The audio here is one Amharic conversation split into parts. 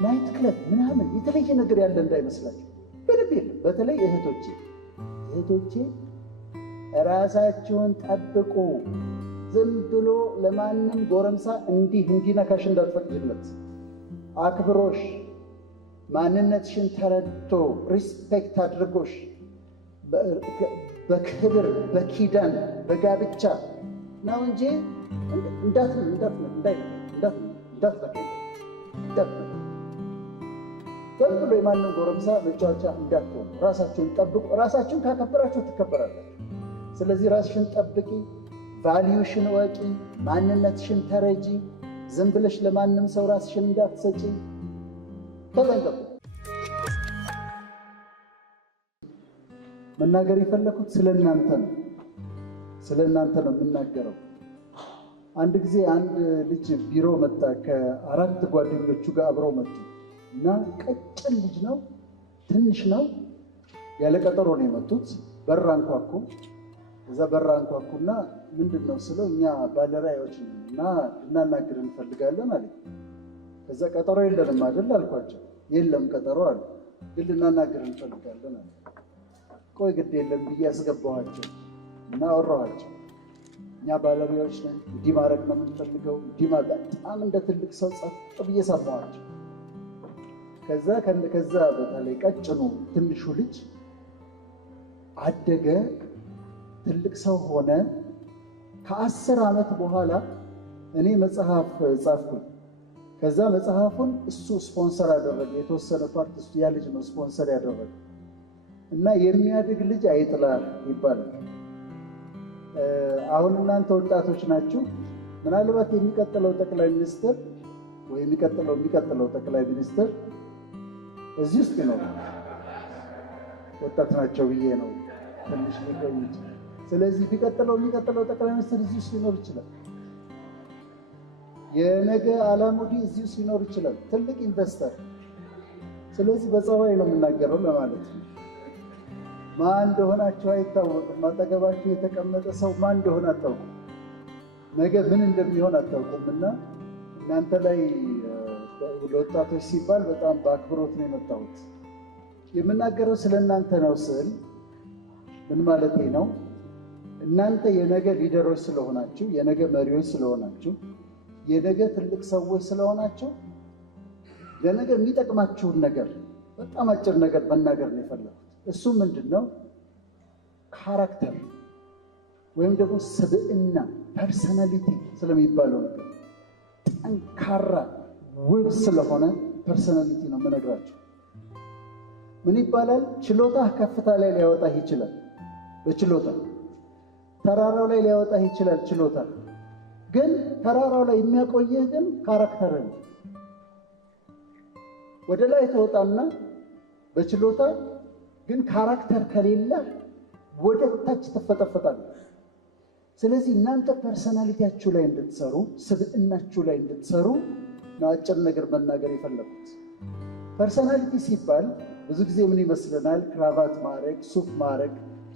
ናይት ክለብ ምናምን የተለየ ነገር ያለ እንዳይመስላችሁ በደንብ የለም። በተለይ እህቶቼ ራሳችሁን ጠብቁ። ዝም ብሎ ለማንም ጎረምሳ እንዲነካሽ እንዳትፈቅድለት። አክብሮሽ ማንነትሽን ተረድቶ ሪስፔክት አድርጎሽ በክብር በኪዳን በጋብቻ ነው እንጂ በብሎ የማንም ጎረምሳ መጫወቻ እንዳትሆኑ። ራሳችሁን ጠብቁ። ራሳችሁን ካከበራችሁ ትከበራላችሁ። ስለዚህ ራስሽን ጠብቂ፣ ቫልዩሽን ወቂ፣ ማንነትሽን ተረጂ። ዝም ብለሽ ለማንም ሰው ራስሽን እንዳትሰጪ ተጠንቀቁ። መናገር የፈለኩት ስለእናንተ ነው የምናገረው። አንድ ጊዜ አንድ ልጅ ቢሮ መጣ። ከ4 ጓደኞቹ ጋር አብረው መጡ እና ቀጭን ልጅ ነው፣ ትንሽ ነው። ያለ ቀጠሮ ነው የመጡት። በር አንኳኩ። እዛ በር አንኳኩና ምንድን ነው ስለው እኛ ባለራዕዮች ነን እና ልናናግር እንፈልጋለን አለ። ከዛ ቀጠሮ የለንም አይደል አልኳቸው። የለም ቀጠሮ አለ፣ ግን ልናናግር እንፈልጋለን አለ። ቆይ ግድ የለም ብዬ ያስገባኋቸው እና አወራኋቸው። እኛ ባለራዕዮች ነን፣ እንዲህ ማድረግ ነው የምንፈልገው። በጣም እንደ ትልቅ ሰው ጸጥ ብዬ ሰማኋቸው። ከዛ በተለይ ቀጭኑ ትንሹ ልጅ አደገ፣ ትልቅ ሰው ሆነ። ከ10 ዓመት በኋላ እኔ መጽሐፍ ጻፍኩኝ። ከዛ መጽሐፉን እሱ ስፖንሰር አደረገ። የተወሰነ ፓርት እሱ ያ ልጅ ነው ስፖንሰር ያደረገ እና የሚያድግ ልጅ አይጥላ ይባላል። አሁን እናንተ ወጣቶች ናችሁ። ምናልባት የሚቀጥለው ጠቅላይ ሚኒስትር ወይ የሚቀጥለው ጠቅላይ ሚኒስትር እዚህ ውስጥ ነው። ወጣት ናቸው ብዬ ነው ትንሽ ሊቆይ ይችላል። ስለዚህ የሚቀጥለው ጠቅላይ ሚኒስትር እዚህ ውስጥ ሊኖር ይችላል። የነገ አላሙዲ እዚህ ውስጥ ሊኖር ይችላል፣ ትልቅ ኢንቨስተር። ስለዚህ በጸባይ ነው የምናገረው ለማለት ነው። ማን እንደሆናችሁ አይታወቅም። አጠገባችሁ የተቀመጠ ሰው ማን እንደሆነ አታውቁም። ነገ ምን እንደሚሆን አታውቁምና እናንተ ላይ ለወጣቶች ሲባል በጣም በአክብሮት ነው የመጣሁት። የምናገረው ስለ እናንተ ነው ስል ምን ማለቴ ነው? እናንተ የነገ ሊደሮች ስለሆናችሁ፣ የነገ መሪዎች ስለሆናችሁ፣ የነገ ትልቅ ሰዎች ስለሆናችሁ ለነገ የሚጠቅማችሁን ነገር በጣም አጭር ነገር መናገር ነው የፈለኩት። እሱ ምንድነው? ካራክተር ወይም ደግሞ ስብዕና ፐርሰናሊቲ ስለሚባለው ነገር ጠንካራ ውብ ስለሆነ ፐርሰናሊቲ ነው የምነግራችሁ። ምን ይባላል? ችሎታህ ከፍታ ላይ ሊያወጣህ ይችላል። በችሎታ ተራራው ላይ ሊያወጣህ ይችላል። ችሎታ ግን ተራራው ላይ የሚያቆየህ ግን ካራክተር ነው። ወደ ላይ ተወጣና በችሎታ ግን ካራክተር ከሌለ ወደ ታች ተፈጠፈጣለህ። ስለዚህ እናንተ ፐርሰናሊቲያችሁ ላይ እንድትሰሩ፣ ስብዕናችሁ ላይ እንድትሰሩ ነው አጭር ነገር መናገር የፈለኩት። ፐርሰናሊቲ ሲባል ብዙ ጊዜ ምን ይመስለናል? ክራቫት ማድረግ፣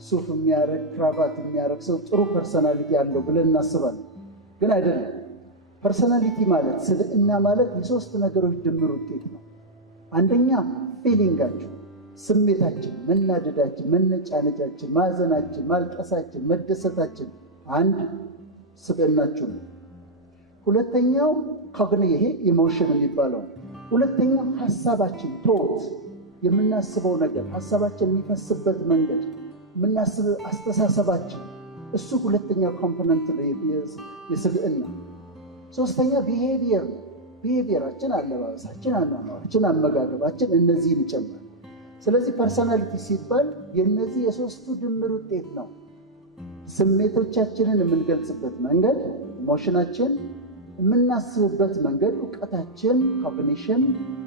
ሱፍ የሚያረግ ክራቫት የሚያረግ ሰው ጥሩ ፐርሰናሊቲ አለው ብለን እናስባለን። ግን አይደለም። ፐርሰናሊቲ ማለት ስብዕና ማለት የሶስት ነገሮች ድምር ውጤት ነው። አንደኛ ፊሊንጋችሁ፣ ስሜታችን፣ መናደዳችን፣ መነጫነጫችን፣ ማዘናችን፣ ማልቀሳችን፣ መደሰታችን አንድ ስብዕናችሁ ነው። ሁለተኛው ይሄ ኢሞሽን የሚባለው። ሁለተኛው ሐሳባችን፣ ቶት የምናስበው ነገር፣ ሐሳባችን የሚፈስበት መንገድ፣ የምናስበው አስተሳሰባችን፣ እሱ ሁለተኛው ኮምፖነንት ነው የስብዕና። ሶስተኛ ቢሄቪየር ነው። ቢሄቪየራችን፣ አለባበሳችን፣ አኗኗራችን፣ አመጋገባችን እነዚህን ይጨምራል። ስለዚህ ፐርሰናሊቲ ሲባል የእነዚህ የሶስቱ ድምር ውጤት ነው። ስሜቶቻችንን የምንገልጽበት መንገድ ኢሞሽናችን፣ የምናስብበት መንገድ እውቀታችን ኮግኒሽን፣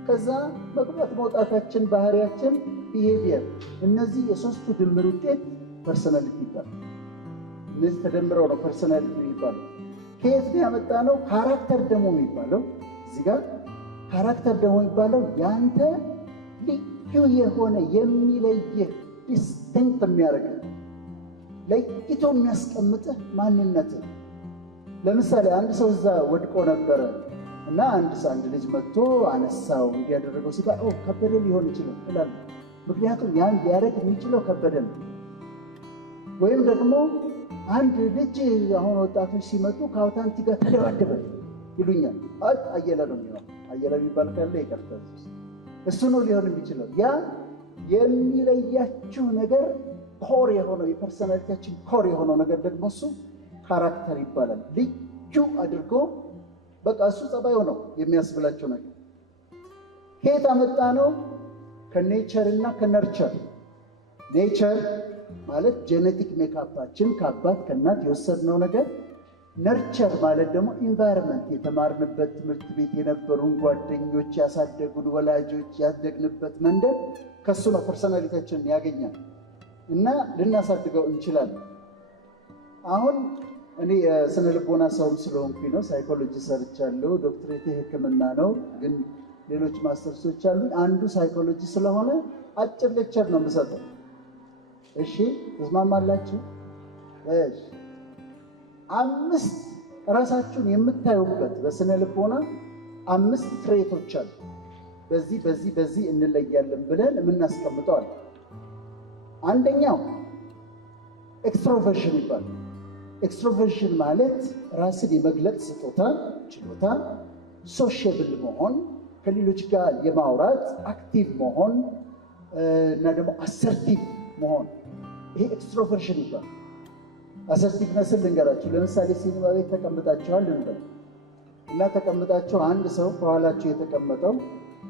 ከዛ መግባት መውጣታችን ባህሪያችን ቢሄቪየር። እነዚህ የሶስቱ ድምር ውጤት ፐርሰናሊቲ ይባላል። እነዚህ ተደምረው ነው ፐርሰናሊቲ የሚባለው። ከየት ያመጣ ነው? ካራክተር ደግሞ የሚባለው እዚህ ጋር ካራክተር ደግሞ የሚባለው ያንተ ልዩ የሆነ የሚለየህ ዲስቲንክት የሚያደርግ ለይቶ የሚያስቀምጥህ ማንነትህ። ለምሳሌ አንድ ሰው እዛ ወድቆ ነበረ እና አንድ ልጅ መጥቶ አነሳው እንዲያደረገው ሲባል ከበደ ሊሆን ይችላል ይላል። ምክንያቱም ያን ሊያደርግ የሚችለው ከበደ ነው። ወይም ደግሞ አንድ ልጅ አሁን ወጣቶች ሲመጡ ከአውታንቲ ጋር ተደባደበ ይሉኛል። አየለ ነው የሚሆነው። አየለ የሚባል ካለ ይቀርታል። እሱ ነው ሊሆን የሚችለው። ያ የሚለያችሁ ነገር ኮር የሆነው የፐርሰናሊቲያችን ኮር የሆነው ነገር ደግሞ እሱ ካራክተር ይባላል። ልዩ አድርጎ በቃ እሱ ጸባዩ ነው የሚያስብላቸው ነገር። ከየት አመጣ ነው? ከኔቸር እና ከነርቸር። ኔቸር ማለት ጄኔቲክ ሜካፓችን ከአባት ከእናት የወሰድነው ነገር። ነርቸር ማለት ደግሞ ኢንቫይሮንመንት፣ የተማርንበት ትምህርት ቤት የነበሩን ጓደኞች፣ ያሳደጉን ወላጆች፣ ያደግንበት መንደር ከሱ ነው ፐርሰናሊቲያችንን ያገኛል እና ልናሳድገው እንችላለን። አሁን እኔ የስነ ልቦና ሰውም ስለሆንኩኝ ነው ሳይኮሎጂ ሰርቻለሁ። ዶክትሬት ሕክምና ነው፣ ግን ሌሎች ማስተርሶች አሉ። አንዱ ሳይኮሎጂ ስለሆነ አጭር ሌክቸር ነው የምሰጠው። እሺ ተስማማላችሁ? እሺ 5 ራሳችሁን የምታዩበት በስነ ልቦና 5 ትሬቶች አሉ። በዚህ እንለያለን ብለን የምናስቀምጠዋል። አንደኛው ኤክስትሮቨርሽን ይባላል። ኤክስትሮቨርሽን ማለት ራስን የመግለጽ ስጦታ፣ ችሎታ፣ ሶሻብል መሆን፣ ከሌሎች ጋር የማውራት አክቲቭ መሆን እና ደግሞ አሰርቲቭ መሆን፣ ይሄ ኤክስትሮቨርሽን ይባላል። አሰርቲቭነስን ልንገራችሁ። ለምሳሌ ሲኒማ ቤት ተቀምጣችኋል እንበል እና ተቀምጣችሁ አንድ ሰው ከኋላችሁ የተቀመጠው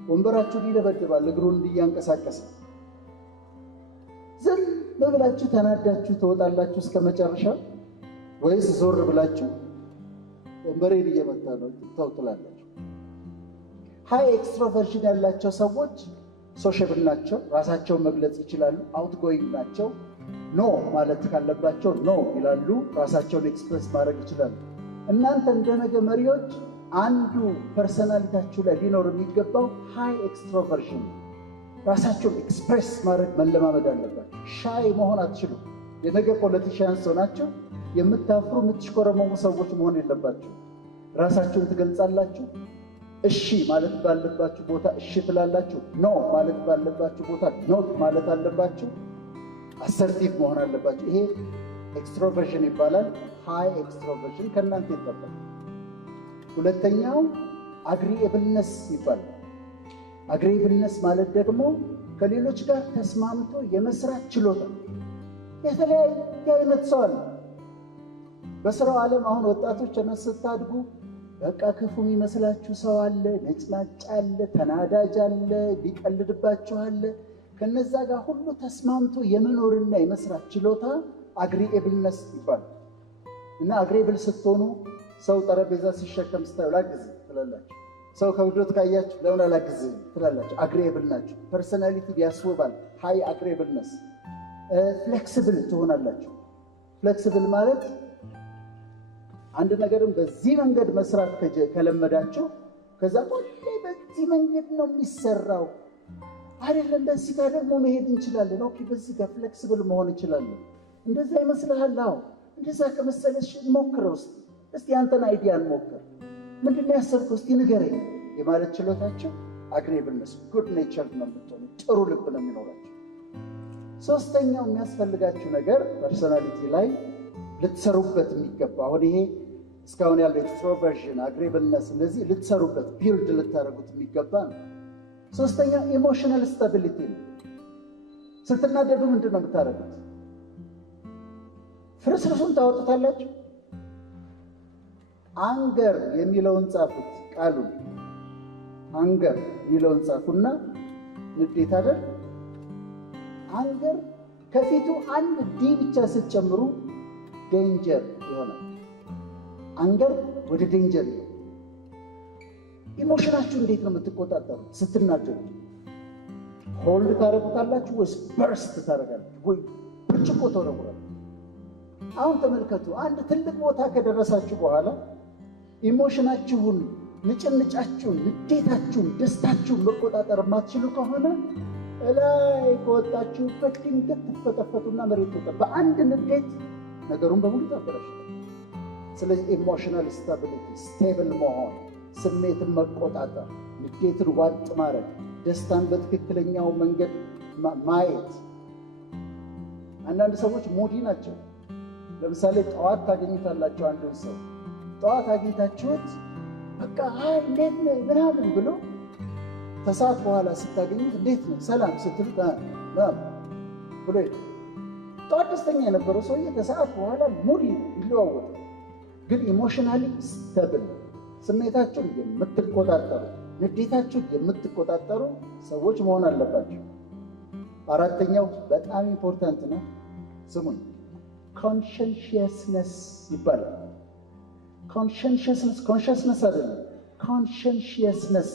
ወንበራችሁን ይደበድባል እግሩን እንዲያንቀሳቀስ። ዝም ብላችሁ ተናዳችሁ ትወጣላችሁ እስከ መጨረሻ ወይስ ዞር ብላችሁ ወንበሬን እየመታ ነው ትተውላላችሁ? ሃይ ኤክስትሮቨርሽን ያላቸው ሰዎች ሶሻብል ናቸው፣ ራሳቸውን መግለጽ ይችላሉ፣ አውትጎይንግ ናቸው። ኖ ማለት ካለባቸው ኖ ይላሉ፣ ራሳቸውን ኤክስፕሬስ ማድረግ ይችላሉ። እናንተ እንደነገ መሪዎች አንዱ ፐርሰናሊቲያችሁ ላይ ሊኖር የሚገባው ሃይ ኤክስትሮቨርሽን፣ ራሳቸውን ኤክስፕሬስ ማድረግ መለማመድ አለባቸው። ሻይ መሆን አትችሉም። የነገ ፖለቲሽያንስ ሆናችሁ የምታፍሩ የምትሽኮረመሙ ሰዎች መሆን የለባችሁ። ራሳችሁን ትገልጻላችሁ። እሺ ማለት ባለባችሁ ቦታ እሺ ትላላችሁ። ኖ ማለት ባለባችሁ ቦታ ኖ ማለት አለባችሁ። አሰርቲቭ መሆን አለባችሁ። ይሄ ኤክስትሮቨርሽን ይባላል። ሃይ ኤክስትሮቨርሽን ከእናንተ ይጠበቃል። ሁለተኛው አግሪኤብልነስ ይባላል። አግሪኤብልነስ ማለት ደግሞ ከሌሎች ጋር ተስማምቶ የመስራት ችሎታ። የተለያየ አይነት ሰው አለ በስራው ዓለም። አሁን ወጣቶች ስታድጉ በቃ ክፉ የሚመስላችሁ ሰው አለ፣ ነጭናጫ አለ፣ ተናዳጅ አለ፣ ቢቀልድባችሁ አለ። ከነዛ ጋር ሁሉ ተስማምቶ የመኖርና የመስራት ችሎታ አግሪኤብልነስ ይባላል። እና አግሪኤብል ስትሆኑ ሰው ጠረጴዛ ሲሸከም ስታዩ ላግዝ ትላላችሁ። ሰው ከብዶት ካያችሁ ለምን አላግዝ ትላላችሁ። አግሪኤብል ናችሁ። ፐርሰናሊቲ ያስውባል። ሃይ አግሪኤብልነስ። ፍሌክሲብል ትሆናላችሁ። ፍሌክሲብል ማለት አንድ ነገርን በዚህ መንገድ መስራት ከለመዳችሁ ከዛ ሁሌ በዚህ መንገድ ነው የሚሰራው አይደለም፣ በዚህ ጋር ደግሞ መሄድ እንችላለን። ኦኬ በዚህ ጋር ፍሌክሲብል መሆን እንችላለን። እንደዛ ይመስልሃል? አዎ እንደዛ ከመሰለሽ ሞክረው እስቲ አንተን አይዲያ እንሞክር። ምንድን ነው ያሰብከው? እስቲ ንገረኝ የማለት ችሎታቸው አግሪኤብልነስ፣ ጉድ ኔቸር ነው የምትሆኑ፣ ጥሩ ልብ ነው የሚኖራቸው። ሶስተኛው የሚያስፈልጋችሁ ነገር ፐርሶናሊቲ ላይ ልትሰሩበት የሚገባ አሁን ይሄ እስካሁን ያለው ኤክስትሮቨርሽን፣ አግሪኤብልነስ እነዚህ ልትሰሩበት ቢልድ ልታደርጉት የሚገባ ነው። ሶስተኛው ኢሞሽናል ስታቢሊቲ ነው። ስትናደዱ ምንድን ነው የምታደርጉት? ፍርስርሱን ታወጡታላችሁ። አንገር የሚለውን ጻፉት፣ ቃሉን አንገር የሚለውን ጻፉና ንዴት አይደል? አንገር ከፊቱ አንድ ዲ ብቻ ስትጨምሩ ዴንጀር ይሆናል። አንገር ወደ ዴንጀር ነው። ኢሞሽናችሁ እንዴት ነው የምትቆጣጠሩት? ስትናደዱ ሆልድ ታደርጉታላችሁ ወይስ በርስት ታደርጋላችሁ ወይ ብርጭቆ ተወረውራላችሁ? አሁን ተመልከቱ። አንድ ትልቅ ቦታ ከደረሳችሁ በኋላ ኢሞሽናችሁን፣ ንጭንጫችሁን፣ ንዴታችሁን፣ ደስታችሁን መቆጣጠር የማትችሉ ከሆነ እላይ ከወጣችሁበት ድንገት ትፈጠፈጡና መሬት ወጣ በአንድ ንዴት ነገሩን በሙሉ ታበላሽ። ስለዚህ ኢሞሽናል ስታቢሊቲ፣ ስቴብል መሆን፣ ስሜትን መቆጣጠር፣ ንዴትን ዋጥ ማድረግ፣ ደስታን በትክክለኛው መንገድ ማየት። አንዳንድ ሰዎች ሙዲ ናቸው። ለምሳሌ ጠዋት ታገኙታላችሁ አንድን ሰው ጠዋት አግኝታችሁት በቃ እንዴት ነህ ምናምን ብሎ ከሰዓት በኋላ ስታገኙት እንዴት ነው ሰላም ስትሉት ብሎ ጠዋት ደስተኛ የነበረው ሰውዬ ከሰዓት በኋላ ሙዲ ይለዋወጣል። ግን ኢሞሽናሊ ስተብል ስሜታችሁን የምትቆጣጠሩ ንዴታችሁን የምትቆጣጠሩ ሰዎች መሆን አለባቸው። አራተኛው በጣም ኢምፖርታንት ነው። ስሙን ኮንሸንሽየስነስ ይባላል። ኮንሸንሽየስነስ አይደለም፣ ኮንሸንሽየስነስ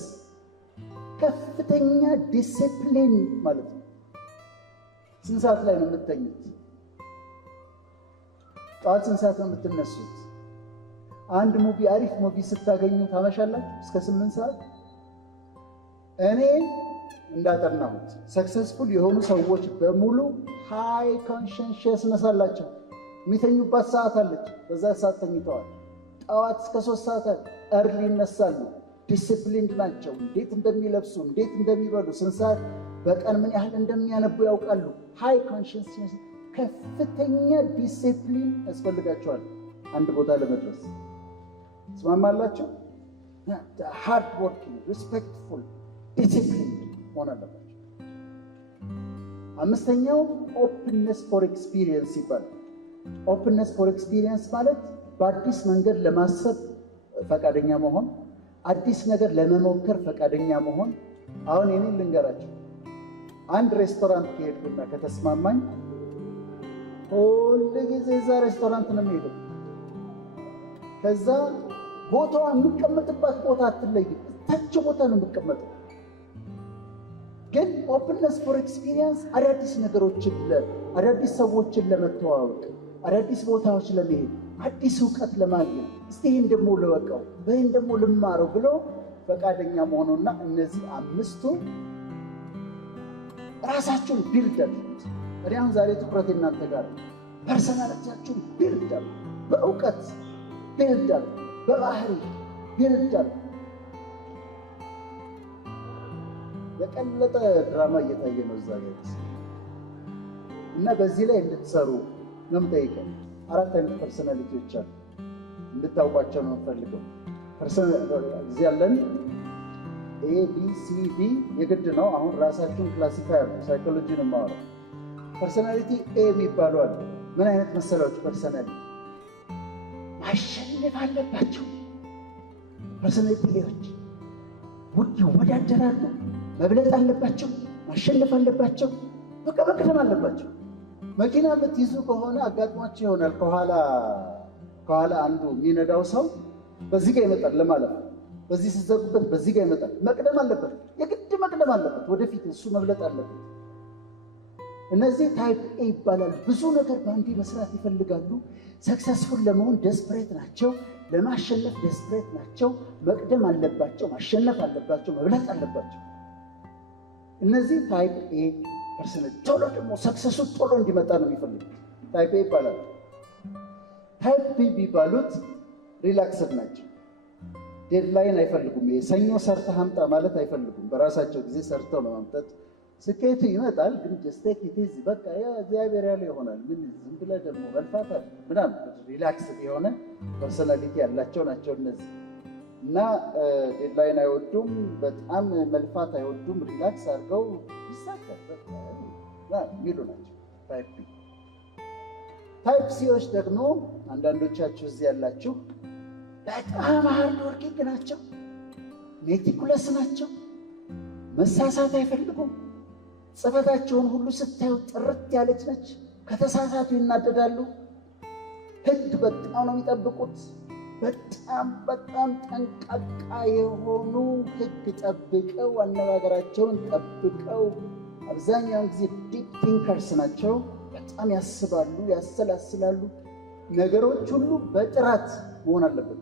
ከፍተኛ ዲሲፕሊን ማለት ነው። ስንት ሰዓት ላይ ነው የምትተኙት? ጠዋት ስንት ሰዓት ነው የምትነሱት? አንድ ሙቪ አሪፍ ሙቪ ስታገኙ ታመሻላችሁ እስከ 8 ሰዓት። እኔ እንዳጠናሁት ሰክሰስፉል የሆኑ ሰዎች በሙሉ ሃይ ኮንሸንሽየስነስ አላቸው። የሚተኙባት ሰዓት አለች፣ በዛ ሰዓት ተኝተዋል። ጠዋት እስከ 3 ሰዓት እርሊ ይነሳሉ። ዲሲፕሊንድ ናቸው። እንዴት እንደሚለብሱ፣ እንዴት እንደሚበሉ፣ ስንት ሰዓት በቀን ምን ያህል እንደሚያነቡ ያውቃሉ። ሃይ ኮንሸንሽየስ ከፍተኛ ዲሲፕሊን ያስፈልጋቸዋል አንድ ቦታ ለመድረስ። ስማማላችሁ? ሃርድ ወርኪንግ ሪስፔክትፉል ዲሲፕሊን መሆን አለባቸው። አምስተኛው ኦፕንነስ ፎር ኤክስፒሪየንስ ይባላል። ኦፕንነስ ፎር ኤክስፒሪየንስ ማለት በአዲስ መንገድ ለማሰብ ፈቃደኛ መሆን፣ አዲስ ነገር ለመሞከር ፈቃደኛ መሆን። አሁን እኔን ልንገራችሁ፣ አንድ ሬስቶራንት ከሄድኩና ከተስማማኝ ሁል ጊዜ እዛ ሬስቶራንት ነው የምሄደው። ከዛ ቦታዋ የምቀመጥባት ቦታ አትለይም፣ ታች ቦታ ነው የምቀመጠው። ግን ኦፕንነስ ፎር ኤክስፒሪየንስ አዳዲስ ነገሮችን አዳዲስ ሰዎችን ለመተዋወቅ፣ አዳዲስ ቦታዎች ለመሄድ፣ አዲስ እውቀት ለማግኘት፣ እስቲ ይህን ደግሞ ልወቀው፣ ይህን ደግሞ ልማረው ብሎ ፈቃደኛ መሆኑና እነዚህ አምስቱ ራሳችሁን ቢልድ አድርጉት። እኔ አሁን ዛሬ ትኩረት እናንተ ጋር ፐርሰናሊቲያችሁን ቢልድ አድርጉ፣ በእውቀት ቢልድ አድርጉ፣ በባህሪ ቢልድ አድርጉ። የቀለጠ ድራማ እየታየ ነው እዛ ቤት እና በዚህ ላይ እንድትሰሩ ነው የምጠይቀው። 4 አይነት ፐርሰናሊቲዎች አሉ፣ እንድታውቋቸው ነው የምፈልገው። እዚህ ያለን ABCD የግድ ነው። አሁን ራሳችሁን ክላሲፋይ አድርጉ። ሳይኮሎጂ ነው የማወራው። ፐርሰናሊቲ ኤ የሚባሉ አሉ። ምን አይነት መሰላችሁ? ፐርሰናሊቲ ማሸነፍ አለባቸው። ፐርሰናሊቲ ኤዎች ይወዳደራሉ፣ መብለጥ አለባቸው፣ ማሸነፍ አለባቸው፣ በቃ መቅደም አለባቸው። መኪና የምትይዙ ከሆነ አጋጥሟቸው ይሆናል። ከኋላ አንዱ የሚነዳው ሰው በዚህ ጋር ይመጣል ለማለት ነው። በዚህ ሲዘጉበት በዚህ ጋር ይመጣል። መቅደም አለበት፣ የግድ መቅደም አለበት፣ ወደፊት እሱ መብለጥ አለበት። እነዚህ ታይፕ ኤ ይባላል። ብዙ ነገር በአንዴ መስራት ይፈልጋሉ። ሰክሰስፉል ለመሆን ደስፕሬት ናቸው፣ ለማሸነፍ ደስፕሬት ናቸው። መቅደም አለባቸው፣ ማሸነፍ አለባቸው፣ መብለጥ አለባቸው። እነዚህ ታይፕ ኤ ፐርሰናሊቲ። ቶሎ ደግሞ ሰክሰሱ ቶሎ እንዲመጣ ነው የሚፈልጉት። ታይፕ ኤ ይባላል። ታይፕ ቢ ቢባሉት ሪላክስድ ናቸው። ዴድላይን አይፈልጉም። ሰኞ ሰርተህ አምጣ ማለት አይፈልጉም። በራሳቸው ጊዜ ሰርተው ለማምጣት ስኬቱ ይመጣል። ግን ጀስቴክ ኢዝ በቃ እግዚአብሔር ያለ ይሆናል። ምን ዝም ብለህ ደግሞ መልፋት ምናምን። ሪላክስድ የሆነ ፐርሰናሊቲ ያላቸው ናቸው እነዚህ እና ዴድላይን አይወዱም፣ በጣም መልፋት አይወዱም። ሪላክስ አድርገው ይሳካል የሚሉ ናቸው ታይፕ ቢ። ታይፕ ሲዎች ደግሞ አንዳንዶቻችሁ እዚህ ያላችሁ በጣም ሃርድ ወርኪንግ ናቸው፣ ሜቲኩለስ ናቸው፣ መሳሳት አይፈልጉም። ጽፈታቸውን ሁሉ ስታዩ ጥርት ያለች ነች። ከተሳሳቱ ይናደዳሉ። ሕግ በጣም ነው የሚጠብቁት። በጣም ጠንቃቃ የሆኑ ሕግ ጠብቀው አነጋገራቸውን ጠብቀው አብዛኛውን ጊዜ ዲፕ ቲንከርስ ናቸው። በጣም ያስባሉ፣ ያሰላስላሉ። ነገሮች ሁሉ በጥራት መሆን አለበት፣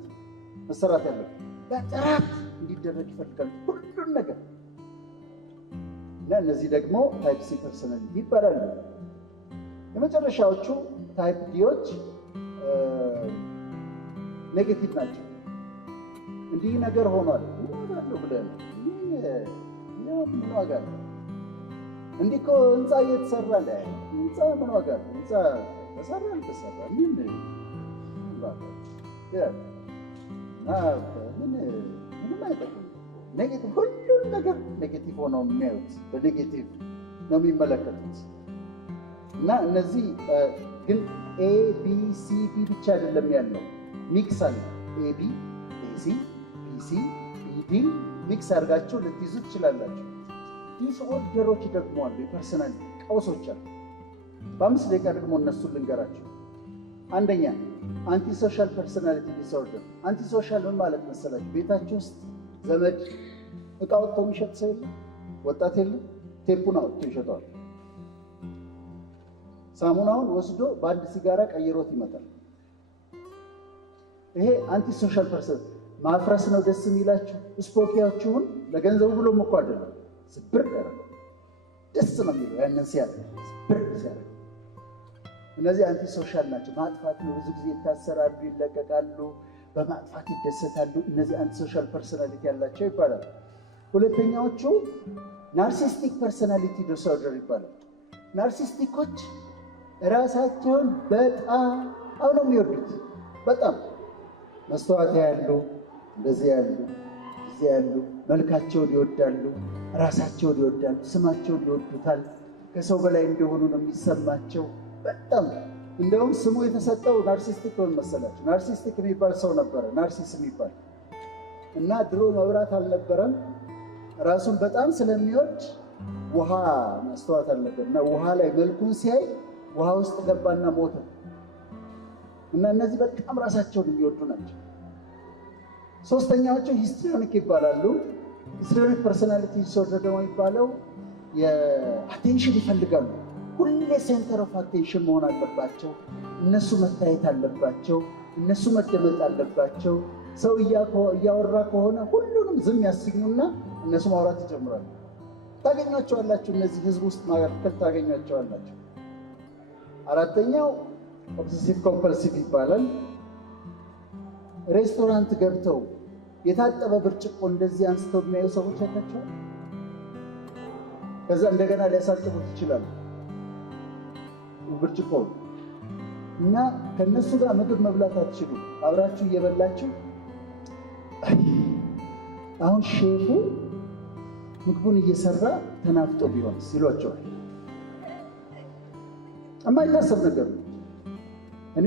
መሰራት ያለበት በጥራት እንዲደረግ ይፈልጋሉ ሁሉን ነገር። እና እነዚህ ደግሞ ታይፕ ሲ ፐርሰናሊቲ ይባላሉ። የመጨረሻዎቹ ታይፕ ዲዎች ኔጌቲቭ ናቸው። እንዲህ ነገር ሆኗል አለው ብለን ምን ዋጋ አለው? እንዲህ እኮ ህንፃ እየተሰራ ላይ ህንፃ ምን ዋጋ አለው? ህንፃ ተሰራ አልተሰራ ምንም አይጠቅም። ኔጌቲቭ ሁሉም ነገር ኔጌቲቭ ሆነው የሚያዩት በኔጌቲቭ ነው የሚመለከቱት። እና እነዚህ ግን ኤ ቢ ሲ ዲ ብቻ አይደለም ያለው ሚክስ አለ። ኤ ቢ ኤ ሲ ቢ ሲ ቢ ዲ ሚክስ አድርጋችሁ ልትይዙ ትችላላችሁ። ዲስኦርደሮች ደግሞ አሉ፣ የፐርሰናል ቀውሶች አሉ። በ5 ደቂቃ ደግሞ እነሱን ልንገራችሁ። አንደኛ አንቲ ሶሻል ፐርሰናሊቲ ዲስኦርደር። አንቲ ሶሻል ምን ማለት መሰላችሁ? ቤታችሁ ውስጥ ዘመድ እቃ ወጥቶ የሚሸጥ ሰው የለም፣ ወጣት የለም፣ ቴፑን አውጥቶ ይሸጠዋል። ሳሙናውን ወስዶ በአንድ ሲጋራ ቀይሮት ይመጣል። ይሄ አንቲ ሶሻል ፐርሰን ማፍረስ ነው ደስ የሚላችሁ። ስፖኪያችሁን ለገንዘቡ ብሎ እኮ አይደለም፣ ስብር ያደረገው ደስ ነው የሚለው ያንን ሲያደርግ ስብር ሲያደርግ። እነዚህ አንቲ ሶሻል ናቸው። ማጥፋት ነው። ብዙ ጊዜ ይታሰራሉ፣ ይለቀቃሉ፣ በማጥፋት ይደሰታሉ። እነዚህ አንቲ ሶሻል ፐርሰናሊቲ ያላቸው ይባላል። ሁለተኛዎቹ ናርሲስቲክ ፐርሰናሊቲ ዲስኦርደር ይባላል። ናርሲስቲኮች ራሳቸውን በጣም ነው የሚወዱት። በጣም መስተዋት ያሉ እንደዚህ ያሉ እዚህ ያሉ መልካቸውን ይወዳሉ፣ ራሳቸውን ይወዳሉ፣ ስማቸውን ይወዱታል። ከሰው በላይ እንደሆኑ ነው የሚሰማቸው። በጣም እንደውም ስሙ የተሰጠው ናርሲስቲክ ሆን መሰላችሁ። ናርሲስቲክ የሚባል ሰው ነበረ፣ ናርሲስ የሚባል እና ድሮ መብራት አልነበረም። ራሱን በጣም ስለሚወድ ውሃ መስተዋት አልነበር እና ውሃ ላይ መልኩን ሲያይ ውሃ ውስጥ ገባና ሞተ። እና እነዚህ በጣም ራሳቸውን የሚወዱ ናቸው። ሶስተኛዎቹ ሂስትሪዮኒክ ይባላሉ። ሂስትሪዮኒክ ፐርሰናሊቲ ዲስኦርደር ደግሞ የሚባለው የአቴንሽን ይፈልጋሉ። ሁሌ ሴንተር ኦፍ አቴንሽን መሆን አለባቸው። እነሱ መታየት አለባቸው። እነሱ መደመጥ አለባቸው። ሰው እያወራ ከሆነ ሁሉንም ዝም ያስኙና እነሱ ማውራት ይጀምራሉ። ታገኟቸዋላችሁ። እነዚህ ህዝብ ውስጥ መካከል ታገኟቸዋላችሁ። አራተኛው ኦብሰሲቭ ኮምፐልሲቭ ይባላል። ሬስቶራንት ገብተው የታጠበ ብርጭቆ እንደዚህ አንስተው የሚያዩ ሰዎች አይታችኋል? ከዛ እንደገና ሊያሳጥቡት ይችላሉ ብርጭቆ እና ከነሱ ጋር ምግብ መብላት አትችሉ። አብራችሁ እየበላችሁ አሁን ሼፉ ምግቡን እየሰራ ተናፍጦ ቢሆን ሲሏቸዋል። የማይታሰብ ነገር ነው። እኔ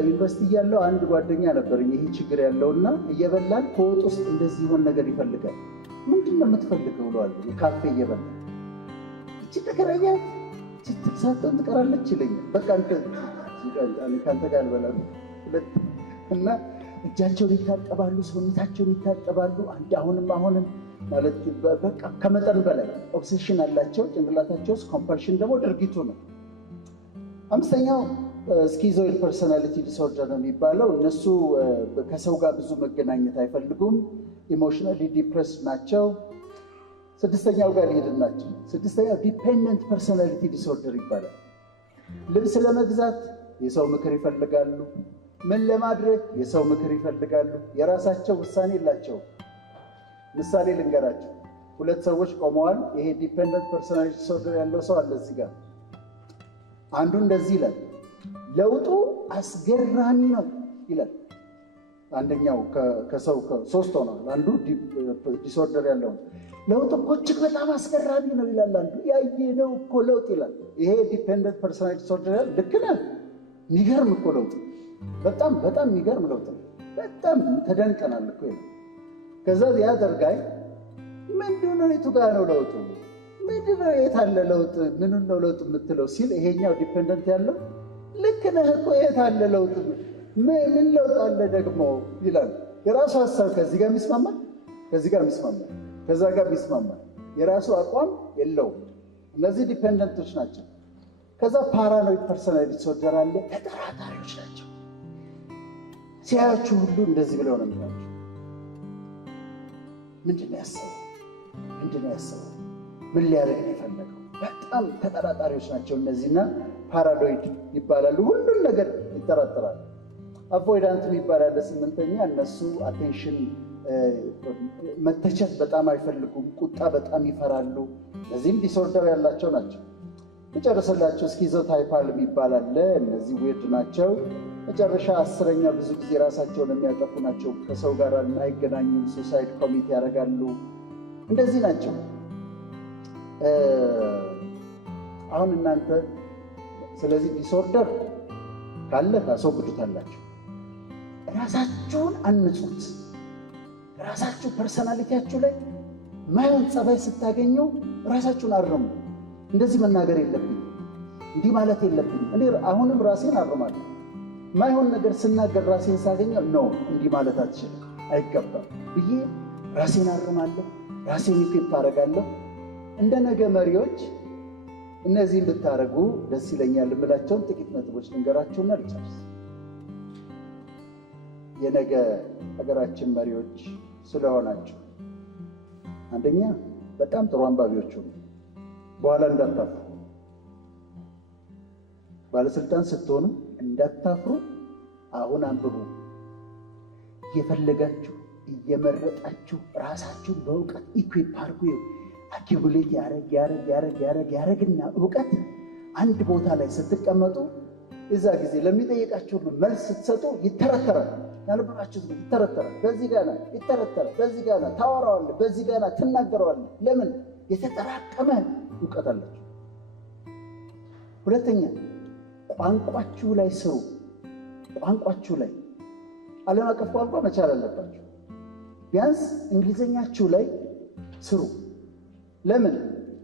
ዩኒቨርሲቲ እያለሁ አንድ ጓደኛ ነበረኝ ይሄ ችግር ያለውና እየበላን ከወጥ ውስጥ እንደዚህ ይሆን ነገር ይፈልጋል። ምንድን ነው የምትፈልገው ብለዋል። ካፌ እየበላ እቺ ተከራያት ሳትሆን ትቀራለች ይለኛል። በቃ ከአንተ ጋር አልበላም እና እጃቸውን ይታጠባሉ፣ ሰውነታቸውን ይታጠባሉ። አሁንም ማለት በቃ ከመጠን በላይ ኦብሴሽን አላቸው ጭንቅላታቸው ውስጥ። ኮምፐልሽን ደግሞ ድርጊቱ ነው። አምስተኛው ስኪዞይድ ፐርሰናሊቲ ዲስኦርደር ነው የሚባለው። እነሱ ከሰው ጋር ብዙ መገናኘት አይፈልጉም። ኢሞሽናሊ ዲፕረስድ ናቸው። ስድስተኛው ጋር ሊሄድን ናቸው። ስድስተኛው ዲፔንደንት ፐርሰናሊቲ ዲስኦርደር ይባላል። ልብስ ለመግዛት የሰው ምክር ይፈልጋሉ። ምን ለማድረግ የሰው ምክር ይፈልጋሉ። የራሳቸው ውሳኔ የላቸውም። ምሳሌ ልንገራቸው። 2 ሰዎች ቆመዋል። ይሄ ዲፔንደንት ፐርሰናሊቲ ዲስኦርደር ያለው ሰው አለ እዚህ ጋር። አንዱ እንደዚህ ይላል፣ ለውጡ አስገራሚ ነው ይላል። አንደኛው ከሰው 3 ሆነዋል። አንዱ ዲስኦርደር ያለው ለውጥ እኮ እጅግ በጣም አስገራሚ ነው ይላል። አንዱ ያየነው እኮ ለውጥ ይላል። ይሄ ዲፔንደንት ፐርሰናሊቲ ዲስኦርደር ልክ ነህ፣ የሚገርም እኮ ለውጥ፣ በጣም የሚገርም ለውጥ ነው፣ በጣም ተደንቀናል እኮ ይላል። ከዛ ያደርጋይ ምንድን ነው የቱ ጋር ነው ለውጡ? ምንድን ነው የት አለ ለውጥ? ምኑን ነው ለውጥ የምትለው ሲል ይሄኛው ዲፔንደንት ያለው ልክ ነህ እኮ የት አለ ለውጥ? ምን ለውጥ አለ ደግሞ ይላል። የራሱ ሀሳብ ከዚህ ጋር የሚስማማል፣ ከዚህ ጋር የሚስማማል፣ ከዛ ጋር የሚስማማል። የራሱ አቋም የለውም። እነዚህ ዲፔንደንቶች ናቸው። ከዛ ፓራኖይድ ፐርሰናሊቲ ዲስኦርደር አለ። ተጠራጣሪዎች ናቸው። ሲያያችሁ ሁሉ እንደዚህ ብለው ነው የሚላቸው። ምንድን ነው ያሰበው? ምን ሊያደርግ ነው የፈለገው? በጣም ተጠራጣሪዎች ናቸው እነዚህና ፓራኖይድ ይባላሉ። ሁሉን ነገር ይጠራጠራሉ። አቮይዳንት የሚባል ያለ 8ኛ፣ እነሱ አቴንሽን መተቸት በጣም አይፈልጉም፣ ቁጣ በጣም ይፈራሉ። እነዚህም ዲስኦርደር ያላቸው ናቸው። መጨረሻላቸው ስኪዞታይፓል የሚባል አለ። እነዚህ ዊርድ ናቸው። መጨረሻ 10ኛ ብዙ ጊዜ ራሳቸውን የሚያጠፉ ናቸው። ከሰው ጋር አይገናኙም፣ ሱሳይድ ኮሚት ያደርጋሉ። እንደዚህ ናቸው። አሁን እናንተ ስለዚህ ዲስኦርደር ካለ ታስወግዱታላችሁ። ራሳችሁን አንጹት። ራሳችሁ ፐርሰናሊቲያችሁ ላይ ማይሆን ጸባይ ስታገኙ ራሳችሁን አርሙ። እንደዚህ መናገር የለብኝ፣ እንዲህ ማለት የለብኝ። እኔ አሁንም ራሴን አርማለሁ። ማይሆን ነገር ስናገር ራሴን ሳገኘው ነው እንዲህ ማለት አትችልም፣ አይገባም ብዬ ራሴን አርማለሁ፣ ራሴን ኢኩዊፕ አደርጋለሁ። እንደ ነገ መሪዎች እነዚህን ብታደርጉ ደስ ይለኛል የምላቸውን ጥቂት ነጥቦች ልንገራችሁና ልጨርስ። የነገ ሀገራችን መሪዎች ስለሆናችሁ፣ አንደኛ በጣም ጥሩ አንባቢዎች ሁኑ። በኋላ እንዳታፍሩ። ባለስልጣን ስትሆኑ እንዳታፍሩ። አሁን አንብቡ። እየፈለጋችሁ እየመረጣችሁ ራሳችሁን በእውቀት ኢኩዊፕ አድርጉ። አኪቡሌት ያረግና እውቀት አንድ ቦታ ላይ ስትቀመጡ እዛ ጊዜ ለሚጠይቃችሁ ሁሉ መልስ ስትሰጡ ይተረተራል። ያነበባችሁት ይተረተራል። በዚህ ጋና ይተረተራል፣ በዚህ ጋና ታወራዋለህ፣ በዚህ ጋና ትናገረዋለህ። ለምን? የተጠራቀመ እውቀት አላችሁ። ሁለተኛ ቋንቋችሁ ላይ ስሩ። ቋንቋችሁ ላይ ዓለም አቀፍ ቋንቋ መቻል አለባችሁ። ቢያንስ እንግሊዝኛችሁ ላይ ስሩ። ለምን?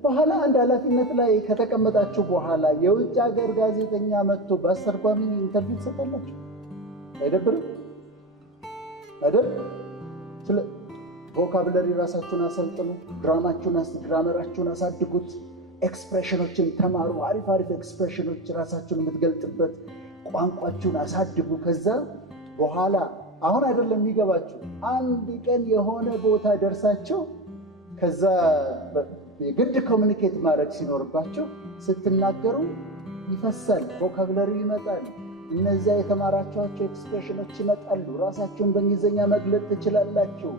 በኋላ አንድ ኃላፊነት ላይ ከተቀመጣችሁ በኋላ የውጭ ሀገር ጋዜጠኛ መጥቶ በአስተርጓሚ ኢንተርቪው ትሰጣላችሁ። አይደብርም? አይደል? ስለ ቮካብለሪ ራሳችሁን አሰልጥኑ። ግራመራችሁን አሳድጉት። ኤክስፕሬሽኖችን ተማሩ። አሪፍ ኤክስፕሬሽኖች ራሳችሁን የምትገልጥበት ቋንቋችሁን አሳድጉ። ከዛ በኋላ አሁን አይደለም የሚገባችሁ፣ አንድ ቀን የሆነ ቦታ ደርሳችሁ ከዛ የግድ ኮሚኒኬት ማድረግ ሲኖርባችሁ ስትናገሩ ይፈሳል፣ ቮካብለሪ ይመጣል። እነዚያ የተማራችኋቸው ኤክስፕሬሽኖች ይመጣሉ። ራሳችሁን በእንግሊዝኛ መግለጥ ትችላላችሁ።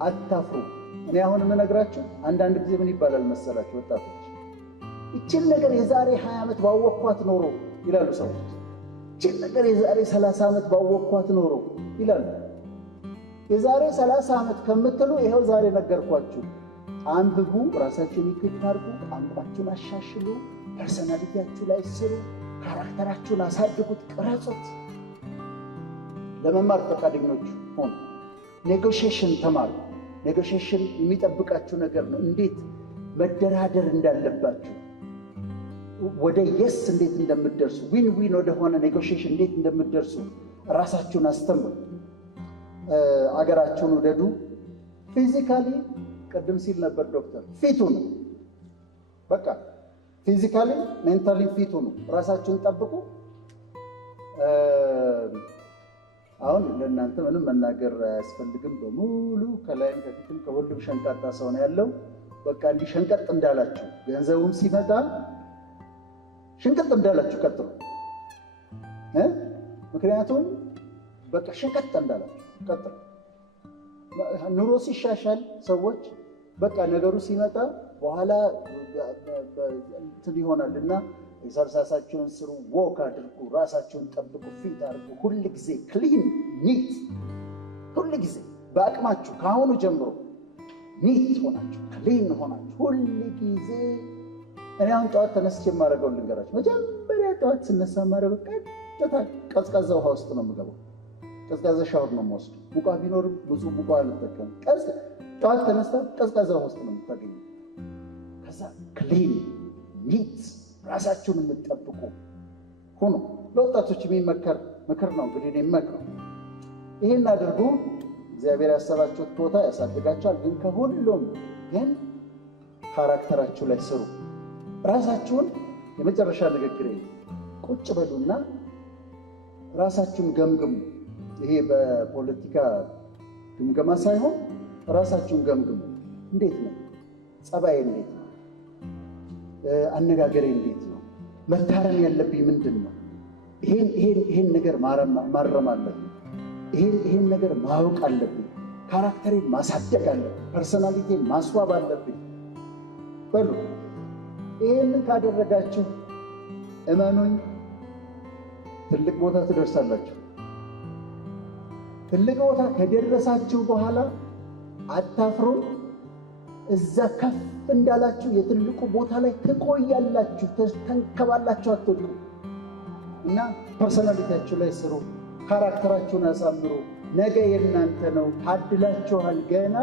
አታፍሩ። እኔ አሁን የምነግራችሁ አንዳንድ ጊዜ ምን ይባላል መሰላችሁ ወጣቶች፣ ይችን ነገር የዛሬ 20 ዓመት ባወቅኳት ኖሮ ይላሉ ሰዎች። ይችን ነገር የዛሬ 30 ዓመት ባወቅኳት ኖሮ ይላሉ። የዛሬ 30 ዓመት ከምትሉ ይኸው ዛሬ ነገርኳችሁ። አንብቡ፣ ራሳችሁን ኢኩዊፕ አድርጉ፣ ቋንቋችሁን አሻሽሉ፣ ፐርሰናሊቲያችሁ ላይ ስሩ፣ ካራክተራችሁን አሳድጉት፣ ቅረጹት። ለመማር ፈቃደኞች ሆኑ። ኔጎሽዬሽን ተማሩ። ኔጎሽዬሽን የሚጠብቃችሁ ነገር ነው። እንዴት መደራደር እንዳለባችሁ፣ ወደ የስ እንዴት እንደምትደርሱ፣ ዊን ዊን ወደሆነ ኔጎሽዬሽን እንዴት እንደምትደርሱ ራሳችሁን አስተምሩ። አገራችሁን ውደዱ። ፊዚካሊ ቅድም ሲል ነበር ዶክተር፣ ፊቱ ነው በቃ ፊዚካሊ ሜንታሊ ፊቱ ነው። ራሳችሁን ጠብቁ። አሁን ለእናንተ ምንም መናገር አያስፈልግም። በሙሉ ከላይም ከፊትም ከሁሉም ሸንቃጣ ሰው ነው ያለው። በቃ እንዲህ ሸንቀጥ እንዳላችሁ፣ ገንዘቡም ሲመጣ ሸንቀጥ እንዳላችሁ ቀጥሉ። ምክንያቱም በቃ ሸንቀጥ እንዳላችሁ ቀጥሉ። ኑሮ ሲሻሻል ሰዎች በቃ ነገሩ ሲመጣ በኋላ እንትን ይሆናልና ኤክሰርሳይሳችሁን ስሩ፣ ወክ አድርጉ፣ ራሳችሁን ጠብቁ፣ ፊት አድርጉ። ሁል ጊዜ ክሊን ኒት፣ ሁል ጊዜ በአቅማችሁ ከአሁኑ ጀምሮ ኒት ሆናችሁ ክሊን ሆናችሁ ሁል ጊዜ። እኔ አሁን ጠዋት ተነስቼ የማደርገውን ልንገራችሁ። መጀመሪያ ጠዋት ስነሳ የማደርገው ቀጥታ ቀዝቃዛ ውሃ ውስጥ ነው የምገባው። ቀዝቃዛ ሻወር ነው የምወስደው። ሙቃ ቢኖርም ብዙ ሙቃ አልጠቀምም። ጠዋት ተነስታ ቀዝቃዛ ውሃ ውስጥ ነው የምታገኙ። ከዛ ክሊን ኒት ራሳችሁን የምትጠብቁ ሁኑ። ለወጣቶች የሚመከር ምክር ነው እንግዲህ የሚመክረው። ይህን አድርጉ። እግዚአብሔር ያሰባችሁት ቦታ ያሳድጋችኋል። ግን ከሁሉም ግን ካራክተራችሁ ላይ ስሩ። ራሳችሁን የመጨረሻ ንግግር ቁጭ በሉና ራሳችሁን ገምግሙ። ይሄ በፖለቲካ ግምገማ ሳይሆን ራሳችሁን ገምግሙ። እንዴት ነው ጸባዬ? እንዴት ነው አነጋገሬ? እንዴት ነው መታረም ያለብኝ? ምንድን ነው? ይሄን ነገር ማረም አለብኝ። ይሄን ነገር ማወቅ አለብኝ። ካራክተሬን ማሳደግ አለብኝ፣ ፐርሰናሊቲን ማስዋብ አለብኝ በሉ። ይህንን ካደረጋችሁ እመኑኝ ትልቅ ቦታ ትደርሳላችሁ። ትልቅ ቦታ ከደረሳችሁ በኋላ አታፍሩም። እዛ ከፍ እንዳላችሁ የትልቁ ቦታ ላይ ትቆያላችሁ፣ ተንከባላችሁ አትወድቁ። እና ፐርሰናሊቲያችሁ ላይ ስሩ፣ ካራክተራችሁን አሳምሩ። ነገ የእናንተ ነው፣ ታድላችኋል። ገና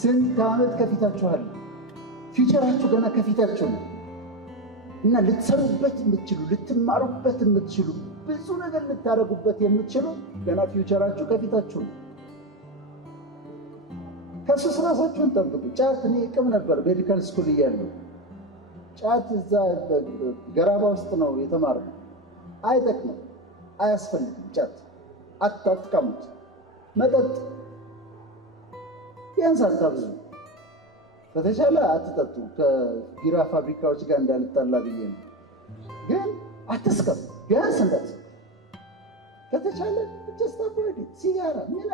ስንት ዓመት ከፊታችኋል። ፊውቸራችሁ ገና ከፊታችሁ ነው እና ልትሰሩበት የምትችሉ ልትማሩበት የምትችሉ ብዙ ነገር ልታደርጉበት የምትችሉ ገና ፊውቸራችሁ ከፊታችሁ ነው። ከሱስ ራሳችሁን ጠብቁ። ጫት እኔ እቅም ነበር ሜዲካል ስኩል እያለሁ። ጫት እዛ ገራባ ውስጥ ነው የተማርነው። አይጠቅምም፣ አያስፈልግም። ጫት አታጥቀሙት። መጠጥ ቢያንስ አታብዙ፣ በተቻለ አትጠጡ። ከቢራ ፋብሪካዎች ጋር እንዳልጣላ ብዬ ነው። ግን አትስከም፣ ቢያንስ እንዳትስከም ከተቻለ ጀስታቦይድ ሲጋራ ምን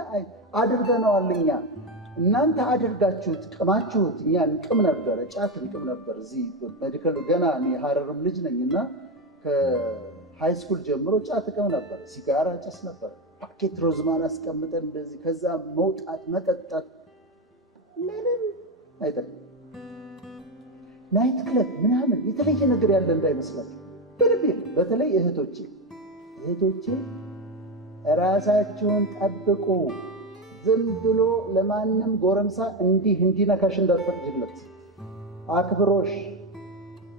አድርገነዋል እኛ። እናንተ አድርጋችሁት ቅማችሁት፣ እኛ እንቅም ነበረ፣ ጫት እንቅም ነበር። እዚህ ሜዲካል ገና እኔ ሀረርም ልጅ ነኝና ከሃይ ስኩል ጀምሮ ጫት እቅም ነበር፣ ሲጋራ ጨስ ነበር። ፓኬት ሮዝማን አስቀምጠን እንደዚህ፣ ከዛ መውጣት መጠጣት ምንም አይጠቅም። ናይት ክለብ ምናምን የተለየ ነገር ያለ እንዳይመስላችሁ በልብ። በተለይ እህቶቼ ራሳችሁን ጠብቁ። ዝም ብሎ ለማንም ጎረምሳ እንዲነካሽ እንዳትፈቅጂለት። አክብሮሽ፣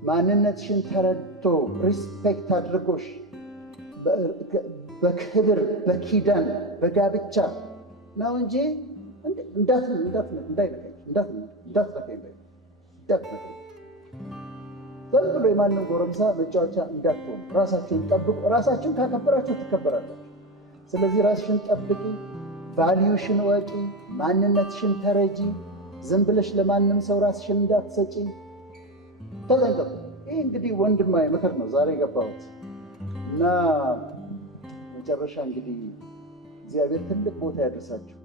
ማንነትሽን ተረድቶ ሪስፔክት አድርጎሽ በክብር በኪዳን በጋብቻ ነው እንጂ እንዳትነካኝ። ዝም ብሎ የማንም ጎረምሳ መጫወቻ እንዳትሆኑ። ራሳችሁን ጠብቁ። ራሳችሁን ካከበራችሁ ትከበራላችሁ። ስለዚህ ራስሽን ጠብቂ፣ ቫልዩሽን ወቂ፣ ማንነትሽን ተረጂ። ዝም ብለሽ ለማንም ሰው ራስሽን እንዳትሰጪ ተጠንቀቁ። ይህ እንግዲህ ወንድማዊ ምክር ነው ዛሬ የገባሁት እና መጨረሻ እንግዲህ እግዚአብሔር ትልቅ ቦታ ያደርሳችሁ።